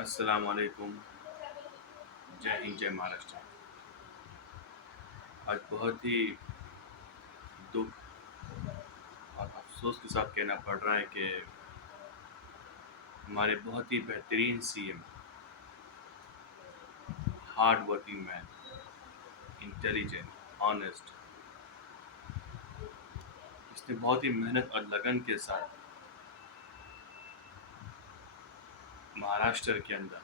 अस्सलाम वालेकुम। जय हिंद, जय महाराष्ट्र। आज बहुत ही दुख और अफसोस के साथ कहना पड़ रहा है कि हमारे बहुत ही बेहतरीन CM, hard working man, intelligent, honest, इसने बहुत ही मेहनत और लगन के साथ महाराष्ट्र के अंदर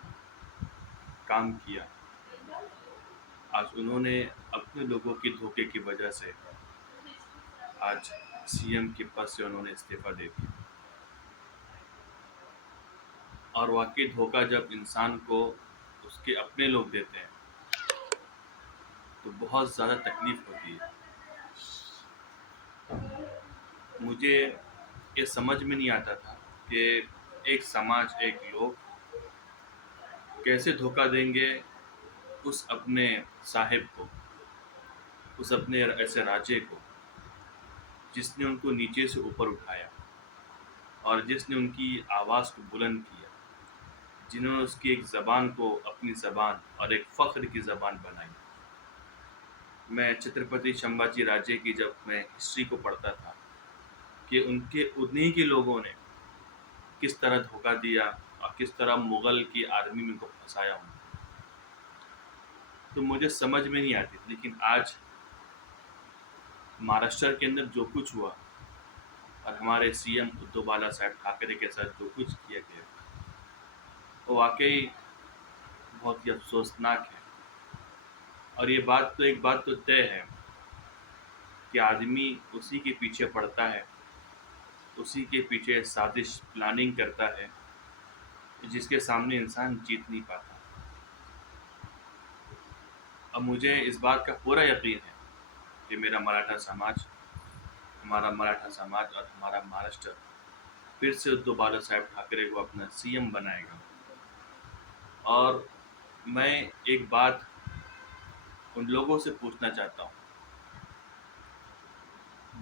काम किया। आज उन्होंने अपने लोगों की धोखे की वजह से आज सीएम के पद से उन्होंने इस्तीफा दे दिया। और वाकई धोखा जब इंसान को उसके अपने लोग देते हैं तो बहुत ज़्यादा तकलीफ होती है। मुझे ये समझ में नहीं आता था कि एक समाज, एक लोग कैसे धोखा देंगे उस अपने साहिब को, उस अपने ऐसे राजे को जिसने उनको नीचे से ऊपर उठाया और जिसने उनकी आवाज़ को बुलंद किया, जिन्होंने उसकी एक ज़बान को अपनी ज़बान और एक फ़ख्र की ज़बान बनाई। मैं छत्रपति संभाजी राजे की जब मैं हिस्ट्री को पढ़ता था कि उनके उन्हीं के लोगों ने किस तरह धोखा दिया और किस तरह मुग़ल की आर्मी में उनको फंसाया उन्होंने, तो मुझे समझ में नहीं आती। लेकिन आज महाराष्ट्र के अंदर जो कुछ हुआ और हमारे सीएम उद्धव बाला साहब ठाकरे के साथ जो कुछ किया गया वो वाकई बहुत ही अफसोसनाक है। और ये बात तो एक बात तो तय है कि आदमी उसी के पीछे पड़ता है, उसी के पीछे साजिश प्लानिंग करता है जिसके सामने इंसान जीत नहीं पाता। अब मुझे इस बात का पूरा यकीन है कि हमारा मराठा समाज और हमारा महाराष्ट्र फिर से उद्धव बाला साहब ठाकरे को अपना सीएम बनाएगा। और मैं एक बात उन लोगों से पूछना चाहता हूँ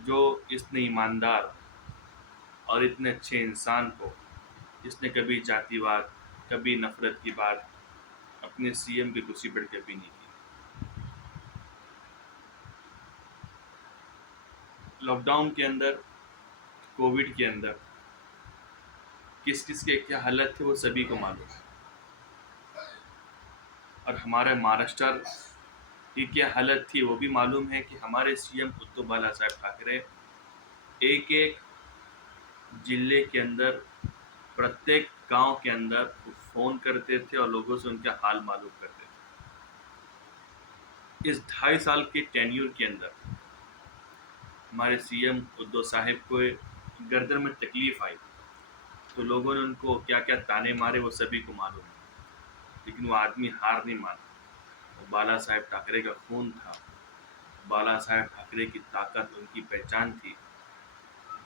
जो इतने ईमानदार और इतने अच्छे इंसान को, जिसने कभी जातिवाद, कभी नफरत की बात अपने सीएम की कुर्सी पर कभी नहीं की। लॉकडाउन के अंदर, कोविड के अंदर किस किस के क्या हालत थे वो सभी को मालूम है। और हमारे महाराष्ट्र की क्या हालत थी वो भी मालूम है कि हमारे सीएम उद्धव बाला साहब ठाकरे एक एक जिले के अंदर, प्रत्येक गांव के अंदर फ़ोन करते थे और लोगों से उनके हाल मालूम करते थे। इस 2.5 साल के टेन्यूर के अंदर हमारे सीएम उद्धव साहब को गर्दन में तकलीफ आई तो लोगों ने उनको क्या क्या ताने मारे वो सभी को मालूम है। लेकिन वो आदमी हार नहीं माना। वो बाला साहब ठाकरे का खून था, बाला साहब ठाकरे की ताकत उनकी पहचान थी,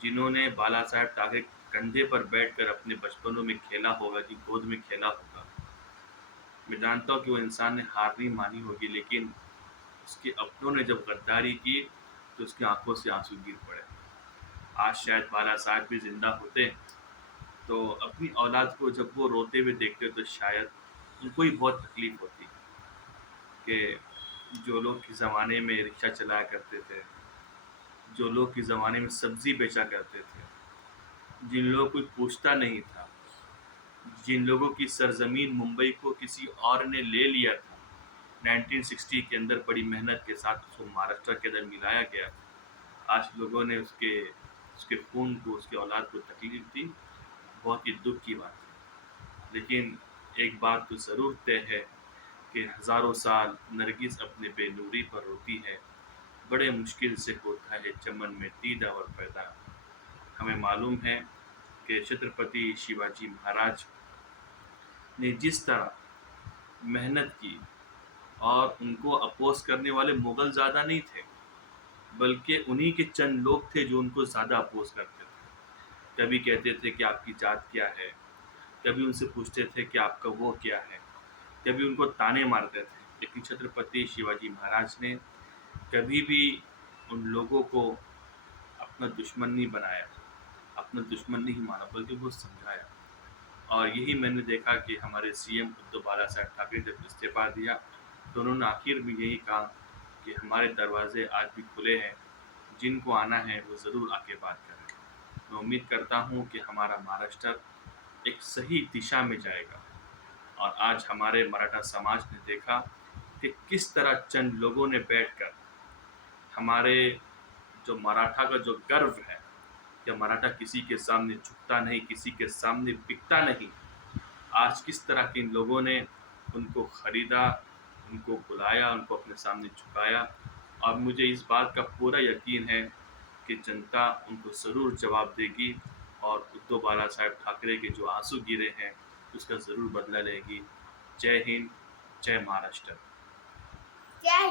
जिन्होंने बाला साहब ठाकरे कंधे पर बैठकर अपने बचपनों में खेला होगा, कि गोद में खेला होगा। मैं जानता हूँ कि वो इंसान ने हार नहीं मानी होगी, लेकिन उसके अपनों ने जब गद्दारी की तो उसकी आंखों से आंसू गिर पड़े। आज शायद बाला साहब भी जिंदा होते तो अपनी औलाद को जब वो रोते हुए देखते तो शायद उनको ही बहुत तकलीफ होती कि जो लोग के ज़माने में रिक्शा चलाया करते थे, जो लोग के ज़माने में सब्ज़ी बेचा करते थे, जिन लोगों को कोई पूछता नहीं था, जिन लोगों की सरज़मीन मुंबई को किसी और ने ले लिया था 1960 के अंदर, बड़ी मेहनत के साथ उसको महाराष्ट्र के अंदर मिलाया गया। आज लोगों ने उसके उसके खून को, उसके औलाद को तकलीफ दी। बहुत ही दुख की बात है। लेकिन एक बात तो ज़रूर तय है कि हज़ारों साल नरगिस अपने बेनूरी पर रोती है, बड़े मुश्किल से होता है चमन में दीदा और पैदा। हमें मालूम है कि छत्रपति शिवाजी महाराज ने जिस तरह मेहनत की, और उनको अपोज करने वाले मुग़ल ज़्यादा नहीं थे, बल्कि उन्हीं के चंद लोग थे जो उनको ज़्यादा अपोज करते थे। कभी कहते थे कि आपकी जात क्या है, कभी उनसे पूछते थे कि आपका वो क्या है, कभी उनको ताने मारते थे। लेकिन छत्रपति शिवाजी महाराज ने कभी भी उन लोगों को अपना दुश्मन नहीं बनाया, अपना दुश्मन नहीं माना, बल्कि वो समझाया। और यही मैंने देखा कि हमारे सीएम उद्धव बालासाहेब ठाकरे जब इस्तीफा दिया तो उन्होंने आखिर में यही कहा कि हमारे दरवाजे आज भी खुले हैं, जिनको आना है वो ज़रूर आके बात करें। मैं उम्मीद करता हूँ कि हमारा महाराष्ट्र एक सही दिशा में जाएगा। और आज हमारे मराठा समाज ने देखा कि किस तरह चंद लोगों ने बैठकर हमारे जो मराठा का जो गर्व है कि मराठा किसी के सामने झुकता नहीं, किसी के सामने बिकता नहीं, आज किस तरह के इन लोगों ने उनको खरीदा, उनको बुलाया, उनको अपने सामने झुकाया। और मुझे इस बात का पूरा यकीन है कि जनता उनको ज़रूर जवाब देगी और उद्धव बालासाहेब ठाकरे के जो आंसू गिरे हैं उसका ज़रूर बदला लेगी। जय हिंद, जय महाराष्ट्र। जय